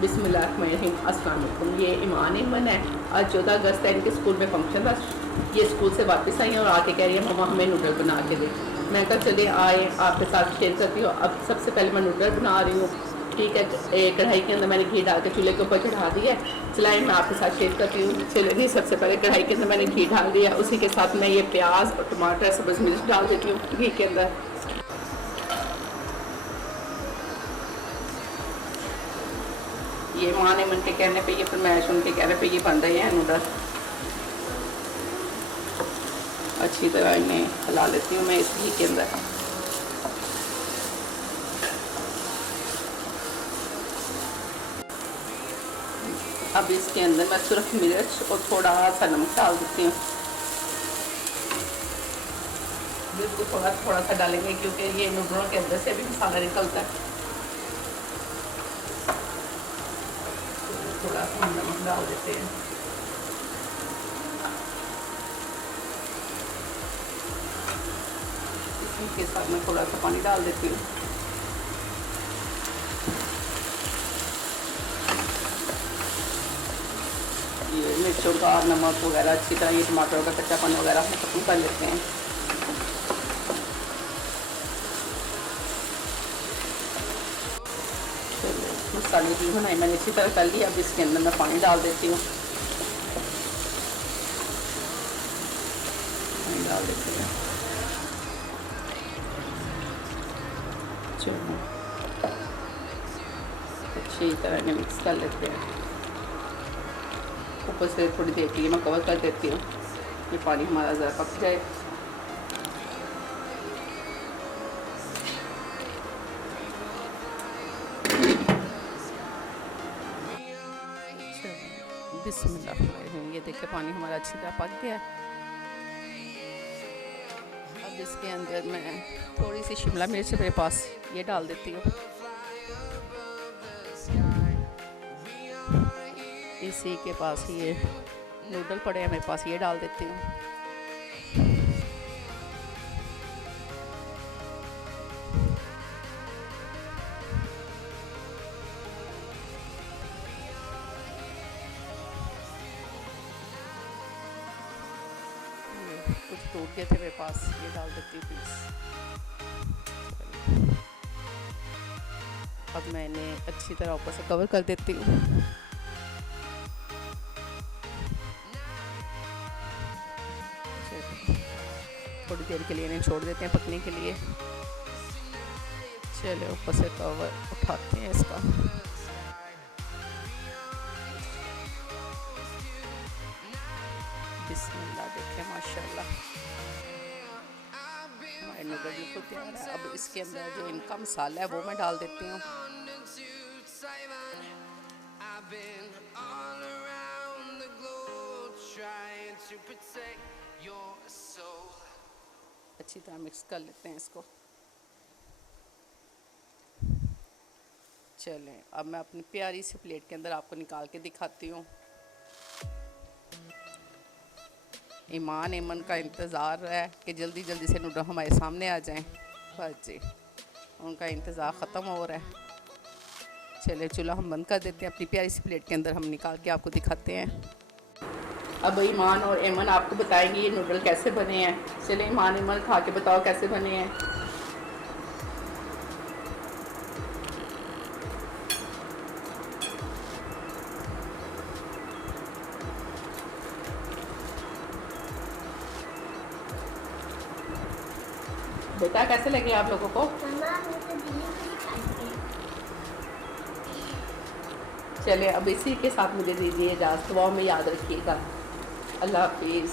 बिस्मिल्लाहिर्रहमानिर्रहीम। अस्सलाम वालेकुम। ये ईमान इमन है। आज 14 अगस्त है, इनके स्कूल में फंक्शन था। ये स्कूल से वापस आई हैं और आके कह रही है मम्मा हमें नूडल बना के दे। मैं कहा चलिए आए आपके साथ शेयर करती हूँ। अब सबसे पहले मैं नूडल बना रही हूँ। ठीक है, एक कढ़ाई के अंदर मैंने घी डाल के चूल्हे के ऊपर चढ़ा दिया है। चलाएँ मैं आपके साथ शेयर करती हूँ। चलिए नहीं, सबसे पहले कढ़ाई के अंदर मैंने घी डाल दिया, उसी के साथ मैं ये प्याज और टमाटर सब्ज़ मिर्च डाल देती हूँ घी के अंदर। ये ईमान इमन के कहने पे, ये फरमाइश उनके कहने पे ये बन रहे हैं नूडल। अच्छी तरह इन्हें हिला लेती हूँ मैं इस घी के अंदर। अब इसके अंदर मैं सिर्फ मिर्च और थोड़ा सा नमक डाल देती हूँ। बिल्कुल थोड़ा थोड़ा सा डालेंगे क्योंकि ये नूडलों के अंदर से भी मसाला निकलता है। थोड़ा सा नमक डाल देते हैं। इसी के साथ मैं थोड़ा सा पानी डाल देती हूँ। ये मिर्चों का नमक वगैरह अच्छी तरह, ये टमाटरों का कच्चापन वगैरह हम खत्म कर लेते हैं। चलिए मसाले की बनाई मैंने अच्छी तरह कर ली। अब इसके अंदर मैं पानी डाल देती हूँ। पानी डाल देती हूँ। चलो अच्छी तरह इन्हें मिक्स कर लेते हैं। ऊपर से थोड़ी देर के लिए मैं कवर कर देती हूँ, ये पानी हमारा ज़रा पक जाए। बिस्मिल्लाह। ये देखिए पानी हमारा अच्छी तरह पक गया। अब इसके अंदर मैं थोड़ी सी शिमला मिर्च मेरे पास ये डाल देती हूँ। इसी के पास ये नूडल पड़े हैं मेरे पास, ये डाल देती हूँ। कुछ टूट गए थे मेरे पास, ये डाल देती हूँ पीस। अब मैंने अच्छी तरह ऊपर से कवर कर देती हूँ। थोड़ी देर के लिए इन्हें छोड़ देते हैं पकने के लिए। चलो ऊपर से कवर उठाते हैं इसका। बिस्मिल्लाह, देखें माशाल्लाह हमारे नूडल बिल्कुल तैयार है। अब इसके अंदर जो इनका मसाला है वो मैं डाल देती हूँ। अच्छी तरह मिक्स कर लेते हैं इसको। चलें अब मैं अपनी प्यारी सी प्लेट के अंदर आपको निकाल के दिखाती हूँ। ईमान इमन का इंतज़ार है कि जल्दी जल्दी से नूडल हमारे सामने आ जाएं। बस जी, उनका इंतज़ार ख़त्म हो रहा है। चलिए चूल्हा हम बंद कर देते हैं। अपनी प्यारी सी प्लेट के अंदर हम निकाल के आपको दिखाते हैं। अब ईमान और एमन आपको बताएंगे ये नूडल कैसे बने हैं। चलिए ईमान इमन खा के बताओ कैसे बने हैं। बेटा कैसे लगे आप लोगों को? चलिए अब इसी के साथ मुझे दीजिए इजाज़त। दुआ में याद रखिएगा। अल्लाह हाफिज़।